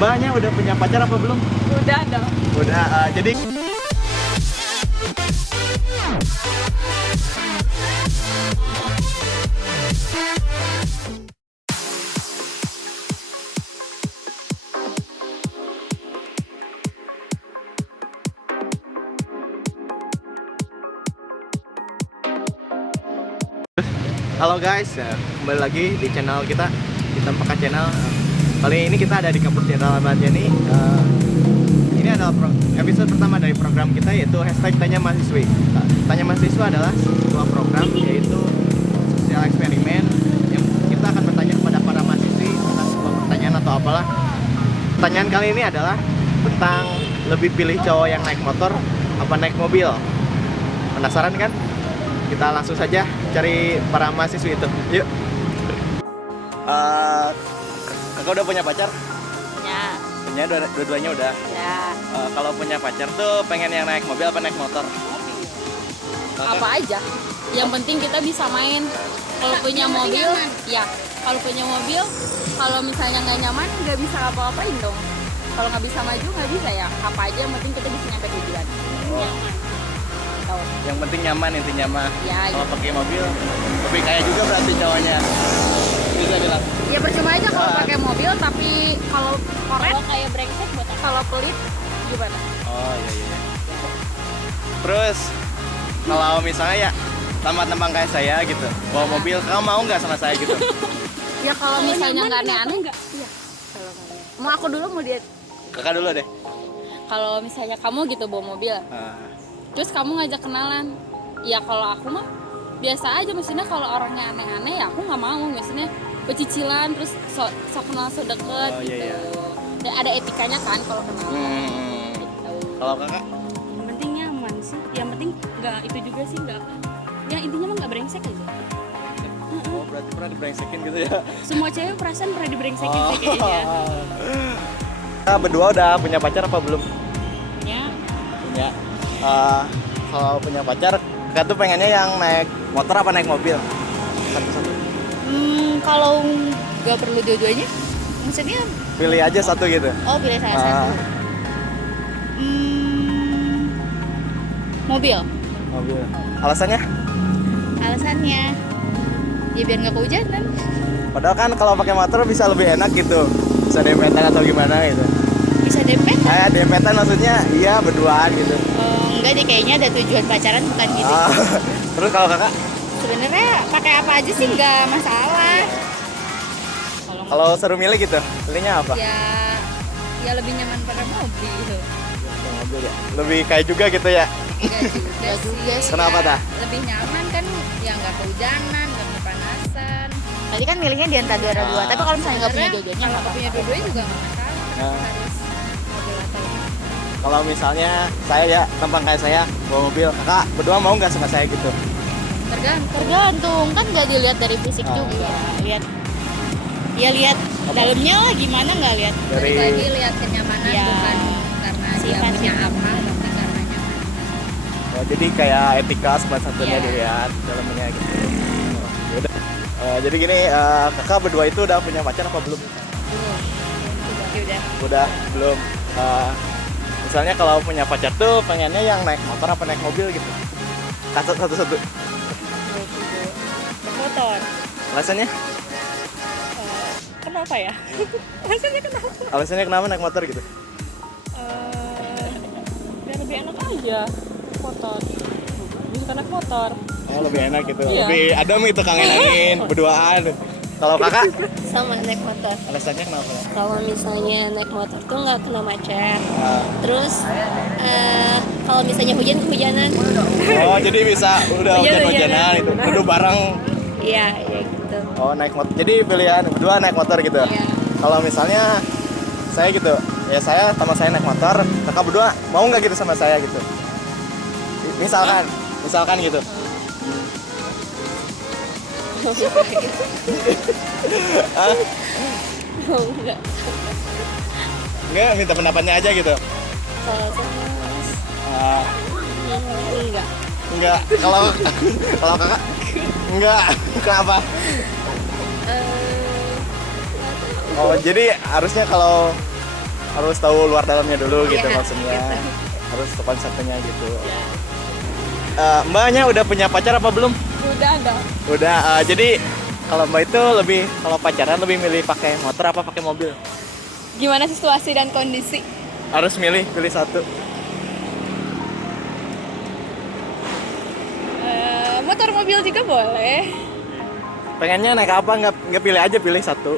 Mbaknya udah punya pacar apa belum? Udah dong. Udah, jadi halo guys, kembali lagi di channel kita, di Tempaka Channel. Kali ini kita ada di kampus Jenderal Ahmad Yani. Ini adalah episode pertama dari program kita, yaitu hashtag Tanya Mahasiswi. Tanya Mahasiswa adalah sebuah program, yaitu sosial eksperimen yang kita akan bertanya kepada para mahasiswi tentang sebuah pertanyaan atau apalah. Pertanyaan kali ini adalah tentang lebih pilih cowok yang naik motor apa naik mobil. Penasaran kan? Kita langsung saja cari para mahasiswi itu. Yuk. Kakak udah punya pacar? Ya. Punya, dua-duanya udah. Ya. Kalau punya pacar tuh pengen yang naik mobil apa naik motor? Apa aja. Yang penting kita bisa main. Kalau punya mobil, ya. Kalau punya mobil, kalau misalnya nggak nyaman, nggak bisa apa-apain dong. Kalau nggak bisa maju, nggak bisa ya. Apa aja, yang penting kita bisa nyampe tujuan. Yang penting nyaman intinya mah. Ya, Kalau pakai mobil lebih kaya juga berarti cowoknya. Bisa bilang. ya percuma aja kalau pakai mobil, tapi kalau korek, kayak brengsek buat apa? Kalau pelit gimana? Oh iya. Terus kalau misalnya ya tamat-tamat kayak saya gitu, bawa mobil, kamu mau nggak sama saya gitu? Ya kalau misalnya nggak aneh-aneh nggak? Iya. Kalau mau aku dulu mau dia. Kakak dulu deh. Kalau misalnya kamu gitu bawa mobil, terus kamu ngajak kenalan, ya kalau aku mah biasa aja, maksudnya kalau orangnya aneh-aneh ya aku nggak mau, maksudnya pecicilan terus sok kenal sok deket gitu. Iya. Dan ada etikanya kan kalau kenalan. Gitu. Kalau kakak? Yang penting nyaman sih, yang penting nggak itu juga sih, nggak, ya intinya mah nggak brengsek aja. Oh berarti pernah dibrengsekin gitu ya? Semua cewek perasaan pernah dibrengsekin sih kayaknya. Kita berdua udah punya pacar apa belum? Ya, Punya. Kalau punya pacar, kakak tuh pengennya yang naik motor apa naik mobil? Satu-satu. kalau nggak perlu dua-duanya, maksudnya Pilih aja satu gitu. pilih salah satu. Mobil. Mobil. Alasannya? Alasannya ya biar nggak kehujanan. Padahal kan kalau pakai motor bisa lebih enak gitu. Bisa dempetan atau gimana gitu. Bisa dempet. Dempetan maksudnya iya berduaan gitu. Enggak deh, kayaknya ada tujuan pacaran bukan gitu. Terus kalau kakak? Sebenarnya pakai apa aja sih nggak masalah. Kalau seru milih gitu, pilihnya apa? Ya lebih nyaman pada mobil. Mobil ya. Lebih kayak juga gitu ya. Enggak juga sih. Kenapa Ya, dah? lebih nyaman kan, ya nggak kehujanan, nggak kepanasan. Tadi kan milihnya di antara dua, tapi kalau misalnya nggak punya dua-duanya Kalau nggak nggak punya apa-apa. dua-duanya juga nggak masalah. Nah. Harus mobil atau Kalau misalnya saya ya tampang kayak saya bawa mobil, kakak berdua mau nggak sama saya gitu? Tergantung, kan nggak dilihat dari fisik juga, lihat dalamnya lah gimana, nggak lihat Dari lagi lihat kenyamanan, Ya, bukan karena dia sifatnya. punya apa, tapi karena nyaman. jadi kayak etika salah satunya Iya. dilihat dalamnya gitu. Yaudah. Jadi gini, kakak berdua itu udah punya pacar apa belum? udah. Udah belum. Misalnya kalau punya pacar tuh pengennya yang naik motor apa naik mobil gitu? Satu-satu. Motor. Alasannya? Kenapa ya? Alasannya kenapa? Alasannya kenapa naik motor gitu? Biar lebih enak aja motor. Bisa naik motor. Oh lebih enak gitu. Iya. Lebih adem itu kangen-kangen berduaan. Kalau kakak? Sama naik motor. Alasannya kenapa? Kalau misalnya naik motor tuh nggak kena macet. Nah. Terus kalau misalnya hujan-hujanan, Oh jadi bisa udah hujan-hujanan itu duduk bareng. iya gitu. Oh naik motor. Jadi pilihan berdua naik motor gitu. Iya. Kalau misalnya saya gitu, ya saya sama saya naik motor, kakak berdua mau nggak gitu sama saya gitu? Misalkan gitu. Hah? Oh, enggak. Enggak, minta pendapatnya aja gitu. Kalau sama Ah, enggak. enggak. Kalau kakak? Enggak. Kenapa? Oh, jadi harusnya kalau harus tahu luar dalamnya dulu gitu Iya, maksudnya. gitu. Harus konsepnya gitu. Mbaknya udah punya pacar apa belum? Udah ada. Udah. Jadi kalau Mbak itu lebih kalau pacaran lebih milih pakai motor apa pakai mobil? Gimana situasi dan kondisi? Harus pilih satu. Motor mobil juga boleh. Pengennya naik apa? Nggak pilih aja, pilih satu.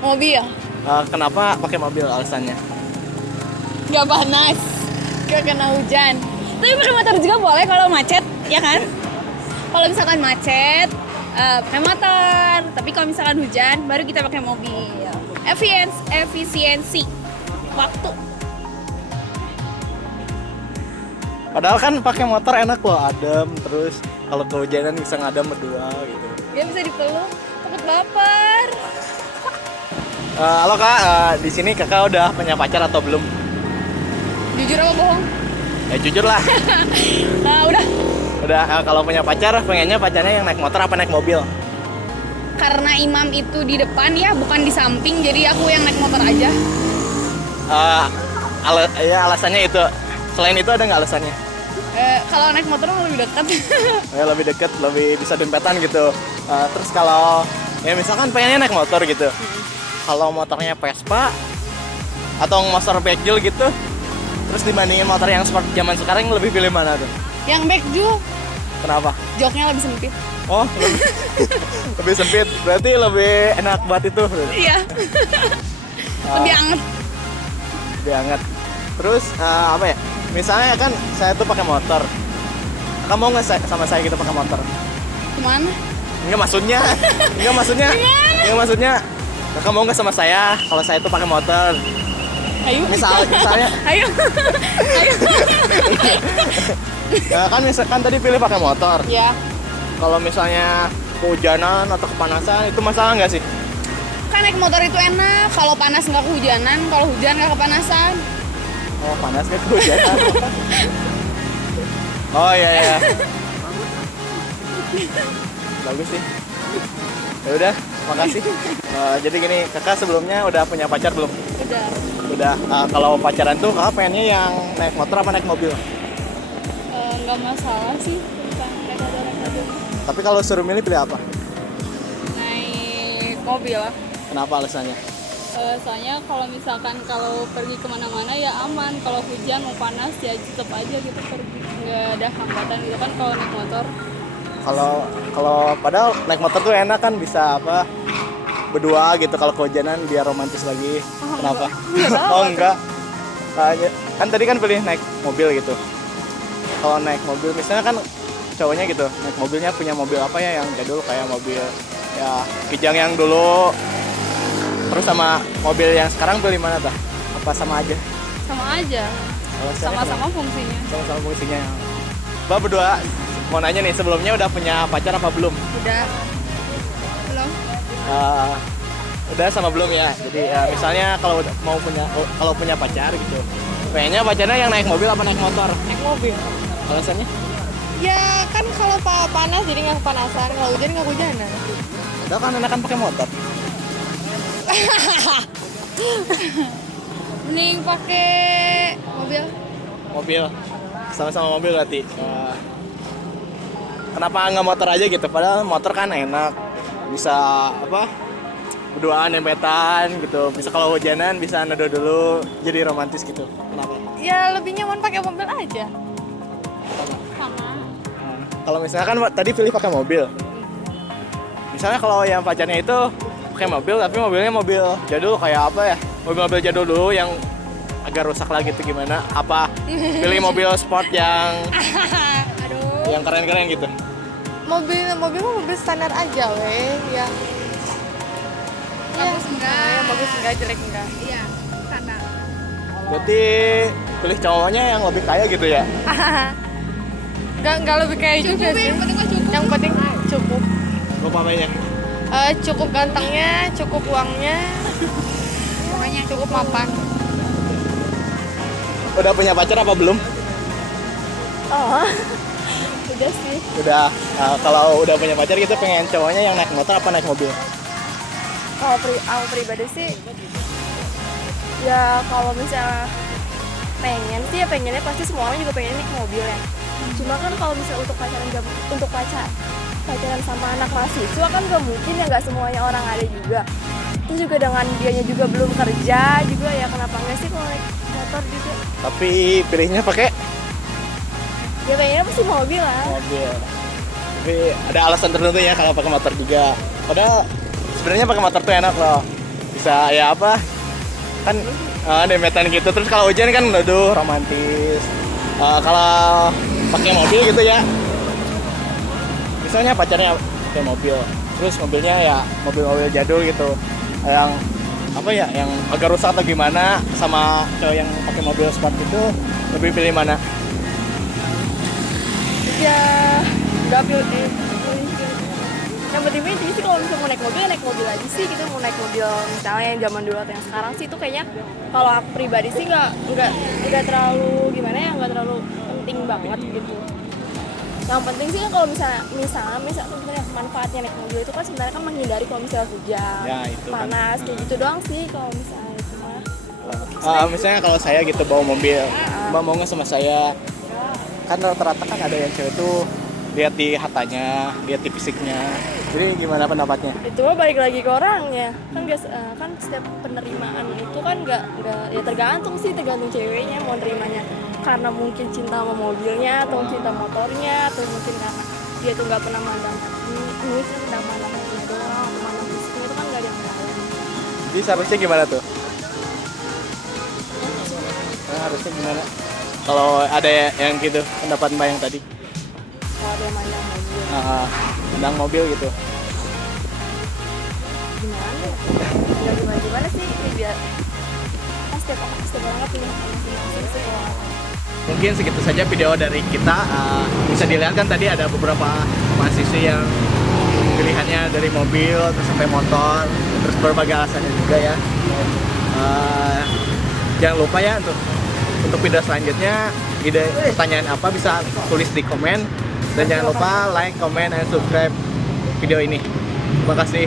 Mobil Kenapa pakai mobil alasannya? nggak panas, nggak kena hujan. Tapi pakai motor juga boleh kalau macet, ya kan? Kalau misalkan macet, pakai motor. Tapi kalau misalkan hujan, baru kita pakai mobil. Efisiensi waktu. Padahal kan pakai motor enak loh, adem, terus kalau kehujanan bisa ngadem berdua gitu. Dia bisa dipeluk, takut baper. Halo Kak, di sini Kakak udah punya pacar atau belum? Jujur apa bohong? Ya jujur lah. Udah. Udah, kalau punya pacar pengennya pacarnya yang naik motor apa naik mobil? Karena imam itu di depan ya, bukan di samping. Jadi aku yang naik motor aja. Ya alasannya itu. Selain itu ada nggak alasannya? Kalau naik motor mah lebih dekat. Ya lebih deket, lebih bisa dempetan gitu. Terus kalau ya misalkan pengennya naik motor gitu. Kalau motornya Vespa atau motor backjul gitu, terus dibandingin motor yang sport zaman sekarang lebih pilih mana tuh? Yang backjul, Kenapa? joknya lebih sempit. Oh, lebih sempit. Berarti lebih enak buat itu. Iya. Lebih anget. Lebih hangat. Terus apa ya? Misalnya kan saya tuh pakai motor. Kamu mau nggak sama saya gitu pakai motor? Kemana? Enggak maksudnya. Enggak maksudnya. Kakak mau nggak sama saya kalau saya tuh pakai motor? Ayo. Misalnya. Ayo. Ayo. Ya kan tadi pilih pakai motor. Ya. Kalau misalnya kehujanan atau kepanasan itu masalah nggak sih? Kan naik motor itu enak. Kalau panas nggak kehujanan, kalau hujan nggak kepanasan. Oh panas nggak kehujanan? Oh iya. Bagus sih. Ya udah, makasih. Jadi gini, kakak sebelumnya udah punya pacar belum? Udah. Udah. Kalau pacaran tuh kakak pengennya yang naik motor apa naik mobil? Nggak masalah sih. Naik mobil. Tapi kalau suruh milih pilih apa? Naik mobil lah. Kenapa alasannya? Soalnya kalau misalkan kalau pergi kemana-mana ya aman. Kalau hujan mau panas ya tetap aja gitu pergi. Nggak ada hambatan gitu kan kalau naik motor. Kalau padahal naik motor tuh enak kan bisa apa berdua gitu kalau kehujanan biar romantis lagi. Kenapa? Oh enggak. Kan tadi kan pilih naik mobil gitu. Kalau naik mobil misalnya kan cowoknya gitu naik mobilnya punya mobil apa ya yang jadul kayak mobil ya Kijang yang dulu. Terus sama mobil yang sekarang pilih mana tuh? Apa sama aja? Sama aja. Alasannya Sama-sama fungsinya. sama fungsinya. Mbak berdua mau nanya nih sebelumnya udah punya pacar apa belum? Udah. Belum? Udah sama belum ya. Jadi misalnya kalau punya pacar gitu, pengennya pacarnya yang naik mobil apa naik motor? Naik mobil. Alasannya? Ya kan kalau panas jadi nggak kepanasan, kalau hujan nggak hujanan. Udah kan enakan pakai motor. Mending pakai mobil. Mobil, sama-sama mobil berarti. Kenapa nggak motor aja gitu? Padahal motor kan enak, bisa apa? Berduaan nempetan gitu. Bisa kalau hujanan bisa nedo dulu, jadi romantis gitu. Kenapa? Ya lebih nyaman pakai mobil aja. Sama. Kalau misalkan tadi pilih pakai mobil. Misalnya kalau yang pacarnya itu pakai mobil tapi mobilnya mobil jadul kayak apa ya? Mobil-mobil jadul dulu yang agak rusak lagi tuh gimana? Apa pilih mobil sport yang Aduh. yang keren-keren gitu? Mobil standar aja weh, ya. Bagus enggak? Yang bagus enggak, jelek enggak. Iya, standar. Berarti pilih cowoknya yang lebih kaya gitu ya? Enggak lebih kayak juga sih. Yang penting cukup. Lupa mainnya. Cukup gantengnya, cukup uangnya, pokoknya cukup mapan. Udah punya pacar apa belum? Oh, udah sih. Udah. Kalau udah punya pacar gitu pengen cowoknya yang naik motor apa naik mobil? Kalau aku pribadi sih Ya kalau misalnya pengen sih ya pengennya pasti semua orang juga pengen naik mobil ya. Cuma kan kalau misalnya untuk pacaran sama anak mahasiswa kan gak mungkin ya, nggak semuanya orang ada juga. Terus juga dengan dianya juga belum kerja juga ya, kenapa enggak sih kalau naik motor juga? Tapi pilihnya pakai Ya pengennya pasti mobil lah. mobil. Tapi ada alasan tertentu ya kalau pakai motor juga. Padahal sebenarnya pakai motor tuh enak loh. Bisa ya apa? Kan demetan gitu. Terus kalau hujan kan aduh romantis. Kalau pakai mobil gitu ya. Misalnya pacarnya pakai mobil. Terus mobilnya ya mobil-mobil jadul gitu. Yang apa ya, yang agak rusak atau gimana, sama cowok yang pakai mobil sport itu lebih pilih mana? Ya nggak pilih. Yang penting sih kalau misalnya mau naik mobil, ya naik mobil aja sih. Kita mau naik mobil misalnya yang zaman dulu atau yang sekarang sih itu kayaknya kalau aku pribadi sih nggak terlalu gimana ya, nggak terlalu penting banget gitu. Yang penting sih kan kalau misalnya sebenarnya manfaatnya naik mobil itu kan sebenarnya kan menghindari kalau misalnya hujan, Ya, itu kan. panas kayak gitu doang sih kalau misalnya itu mah. Misalnya kalau saya gitu bawa mobil, Mbak mau nggak sama saya? Kan rata-rata kan ada yang cewek tuh lihat di hatanya, lihat di fisiknya. Jadi gimana pendapatnya? Itu mah balik lagi ke orangnya kan biasa kan setiap penerimaan itu kan nggak ya tergantung ceweknya mau nerimanya karena mungkin cinta sama mobilnya atau cinta motornya atau mungkin karena dia tuh nggak pernah mandang ini sih nggak mandang mobilnya doang atau mandang fisiknya itu kan nggak ada yang tahu. Jadi seharusnya gimana tuh? Harusnya gimana? Kalau ada yang gitu pendapat Mbak yang tadi, Kalau ada yang mandang mobil tentang mobil gitu. gimana ya? Nggak gimana sih ini biar kan setiap orang kan punya masing-masing sih kalau aku. Mungkin segitu saja video dari kita. Bisa dilihat kan tadi ada beberapa mahasiswa yang pilihannya dari mobil terus sampai motor, terus berbagai alasannya juga ya. Jangan lupa ya untuk video selanjutnya ide pertanyaan apa bisa tulis di komen, dan jangan lupa like, comment, and subscribe video ini. Terima kasih.